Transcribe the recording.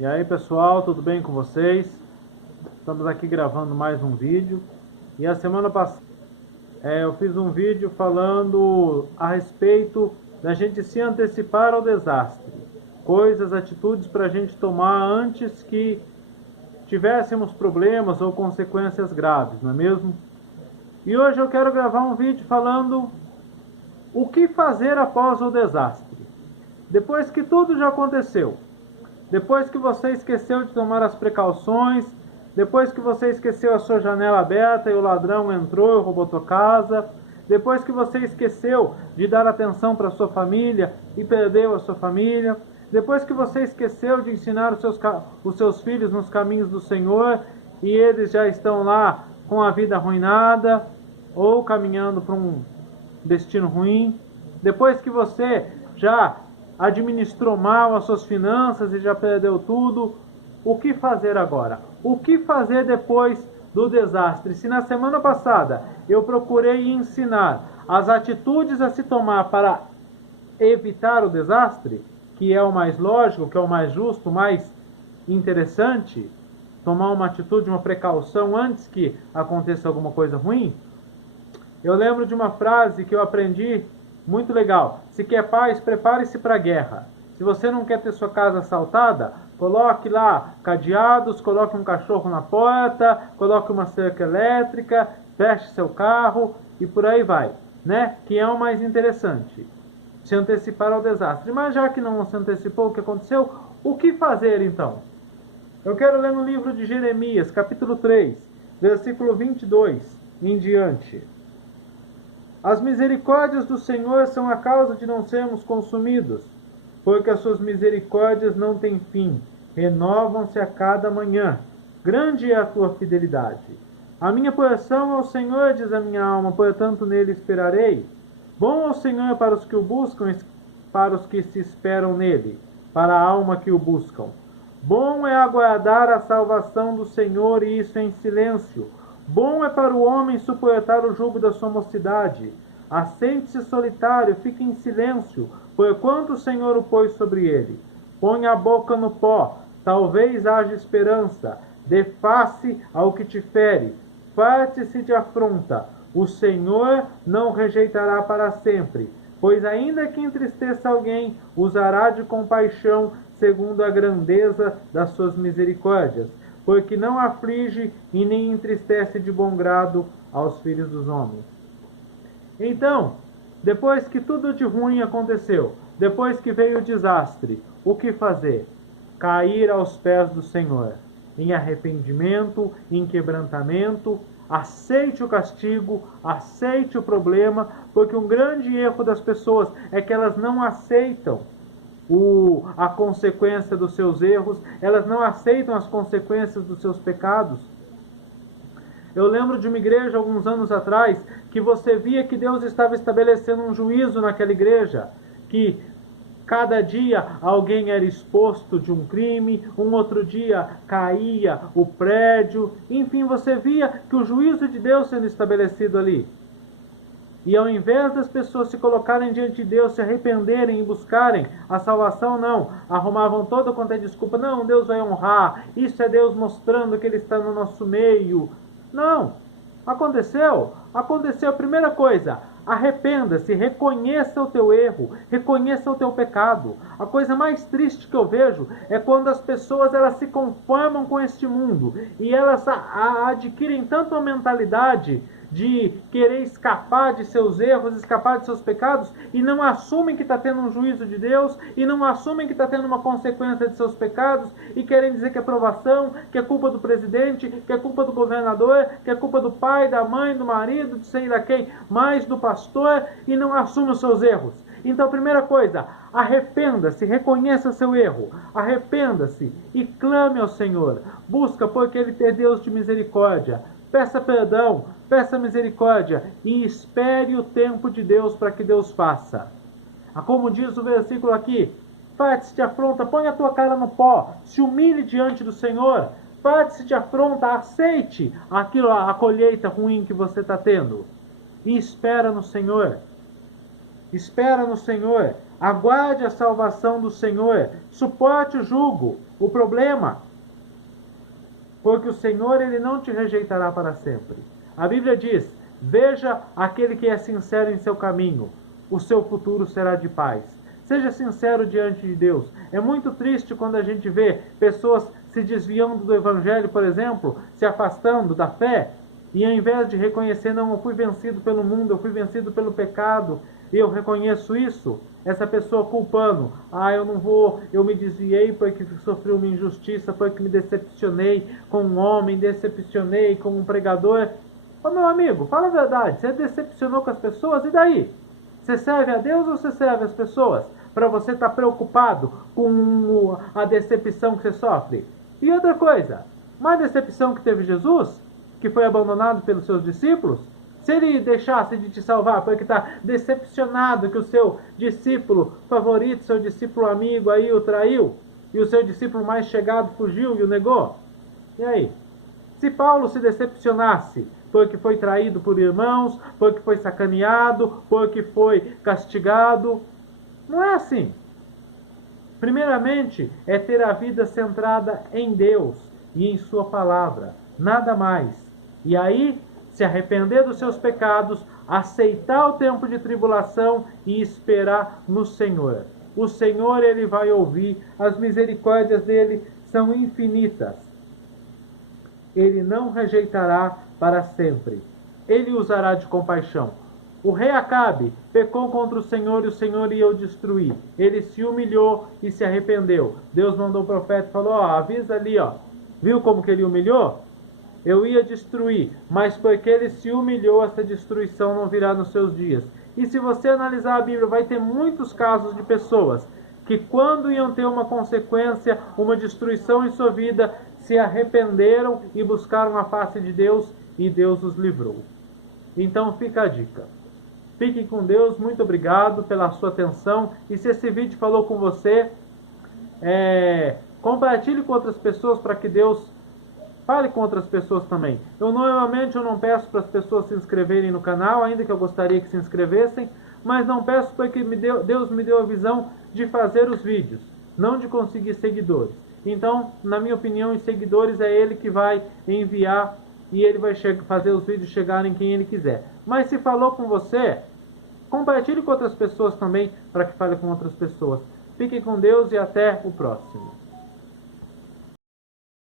E aí pessoal, tudo bem com vocês? Estamos aqui gravando mais um vídeo. E a semana passada eu fiz um vídeo falando a respeito da gente se antecipar ao desastre. Coisas, atitudes para a gente tomar antes que tivéssemos problemas ou consequências graves, não é mesmo? E hoje eu quero gravar um vídeo falando o que fazer após o desastre. Depois que tudo já aconteceu, depois que você esqueceu de tomar as precauções, depois que você esqueceu a sua janela aberta e o ladrão entrou e roubou tua casa, depois que você esqueceu de dar atenção para a sua família e perdeu a sua família, depois que você esqueceu de ensinar os seus filhos nos caminhos do Senhor e eles já estão lá com a vida arruinada ou caminhando para um destino ruim, depois que você já administrou mal as suas finanças e já perdeu tudo, o que fazer agora? O que fazer depois do desastre? Se na semana passada eu procurei ensinar as atitudes a se tomar para evitar o desastre, que é o mais lógico, que é o mais justo, o mais interessante, tomar uma atitude, uma precaução antes que aconteça alguma coisa ruim, eu lembro de uma frase que eu aprendi muito legal. Se quer paz, prepare-se para a guerra. Se você não quer ter sua casa assaltada, coloque lá cadeados, coloque um cachorro na porta, coloque uma cerca elétrica, feche seu carro e por aí vai, né? Que é o mais interessante. Se antecipar ao desastre. Mas já que não se antecipou o que aconteceu, o que fazer então? Eu quero ler no livro de Jeremias, capítulo 3, versículo 22 em diante. As misericórdias do Senhor são a causa de não sermos consumidos, porque as suas misericórdias não têm fim, renovam-se a cada manhã. Grande é a tua fidelidade. A minha porção é o Senhor, diz a minha alma, portanto nele esperarei. Bom é o Senhor para os que o buscam, para os que se esperam nele, para a alma que o buscam. Bom é aguardar a salvação do Senhor, e isso em silêncio. Bom é para o homem suportar o jugo da sua mocidade. Assente-se solitário, fique em silêncio, porquanto o Senhor o pôs sobre ele. Põe a boca no pó, talvez haja esperança. Dê face ao que te fere. Farte-se de afronta. O Senhor não rejeitará para sempre, pois ainda que entristeça alguém, usará de compaixão segundo a grandeza das suas misericórdias, porque não aflige e nem entristece de bom grado aos filhos dos homens. Então, depois que tudo de ruim aconteceu, depois que veio o desastre, o que fazer? Cair aos pés do Senhor, em arrependimento, em quebrantamento. Aceite o castigo, aceite o problema, porque um grande erro das pessoas é que elas não aceitam a consequência dos seus erros, elas não aceitam as consequências dos seus pecados. Eu lembro de uma igreja alguns anos atrás que você via que Deus estava estabelecendo um juízo naquela igreja, que cada dia alguém era exposto de um crime, um outro dia caía o prédio, enfim, você via que o juízo de Deus sendo estabelecido ali. E ao invés das pessoas se colocarem diante de Deus, se arrependerem e buscarem a salvação, não. Arrumavam toda quanto é desculpa. Não, Deus vai honrar. Isso é Deus mostrando que Ele está no nosso meio. Não. Aconteceu? Aconteceu a primeira coisa. Arrependa-se, reconheça o teu erro, reconheça o teu pecado. A coisa mais triste que eu vejo é quando as pessoas elas se conformam com este mundo e elas adquirem tanto a mentalidade de querer escapar de seus erros, escapar de seus pecados, e não assumem que está tendo um juízo de Deus, e não assumem que está tendo uma consequência de seus pecados, e querem dizer que é provação, que é culpa do presidente, que é culpa do governador, que é culpa do pai, da mãe, do marido, de sei lá quem, mais do pastor, e não assumem os seus erros. Então, primeira coisa, arrependa-se, reconheça seu erro, arrependa-se e clame ao Senhor. Busca, porque Ele é Deus de misericórdia. Peça perdão, peça misericórdia e espere o tempo de Deus para que Deus faça. Como diz o versículo aqui, farte-se de afronta, põe a tua cara no pó, se humilhe diante do Senhor, farte-se de afronta, aceite a colheita ruim que você está tendo e espera no Senhor. Espera no Senhor, aguarde a salvação do Senhor, suporte o jugo, o problema, porque o Senhor, Ele não te rejeitará para sempre. A Bíblia diz, veja aquele que é sincero em seu caminho, o seu futuro será de paz. Seja sincero diante de Deus. É muito triste quando a gente vê pessoas se desviando do Evangelho, por exemplo, se afastando da fé, e ao invés de reconhecer, não, eu fui vencido pelo mundo, eu fui vencido pelo pecado, e eu reconheço isso, essa pessoa culpando, eu não vou, eu me desviei porque sofri uma injustiça, porque me decepcionei com um homem, decepcionei com um pregador. Ô meu amigo, fala a verdade, você decepcionou com as pessoas, e daí? Você serve a Deus ou você serve as pessoas? Para você estar preocupado com a decepção que você sofre? E outra coisa, mais decepção que teve Jesus, que foi abandonado pelos seus discípulos, se ele deixasse de te salvar porque está decepcionado que o seu discípulo favorito, seu discípulo amigo aí o traiu, e o seu discípulo mais chegado fugiu e o negou, e aí? Se Paulo se decepcionasse porque foi traído por irmãos, porque foi sacaneado, porque foi castigado, não é assim. Primeiramente, é ter a vida centrada em Deus e em sua palavra, nada mais. E aí, se arrepender dos seus pecados, aceitar o tempo de tribulação e esperar no Senhor. O Senhor, Ele vai ouvir, as misericórdias dele são infinitas. Ele não rejeitará para sempre. Ele usará de compaixão. O rei Acabe pecou contra o Senhor e o Senhor ia o destruir. Ele se humilhou e se arrependeu. Deus mandou o profeta e falou, avisa ali, viu como que ele humilhou? Eu ia destruir, mas porque ele se humilhou, essa destruição não virá nos seus dias. E se você analisar a Bíblia, vai ter muitos casos de pessoas que quando iam ter uma consequência, uma destruição em sua vida, se arrependeram e buscaram a face de Deus e Deus os livrou. Então fica a dica. Fiquem com Deus, muito obrigado pela sua atenção. E se esse vídeo falou com você, compartilhe com outras pessoas para que Deus fale com outras pessoas também. Normalmente eu não peço para as pessoas se inscreverem no canal, ainda que eu gostaria que se inscrevessem, mas não peço porque Deus me deu a visão de fazer os vídeos, não de conseguir seguidores. Então, na minha opinião, os seguidores é Ele que vai enviar e Ele vai fazer os vídeos chegarem quem Ele quiser. Mas se falou com você, compartilhe com outras pessoas também, para que fale com outras pessoas. Fiquem com Deus e até o próximo.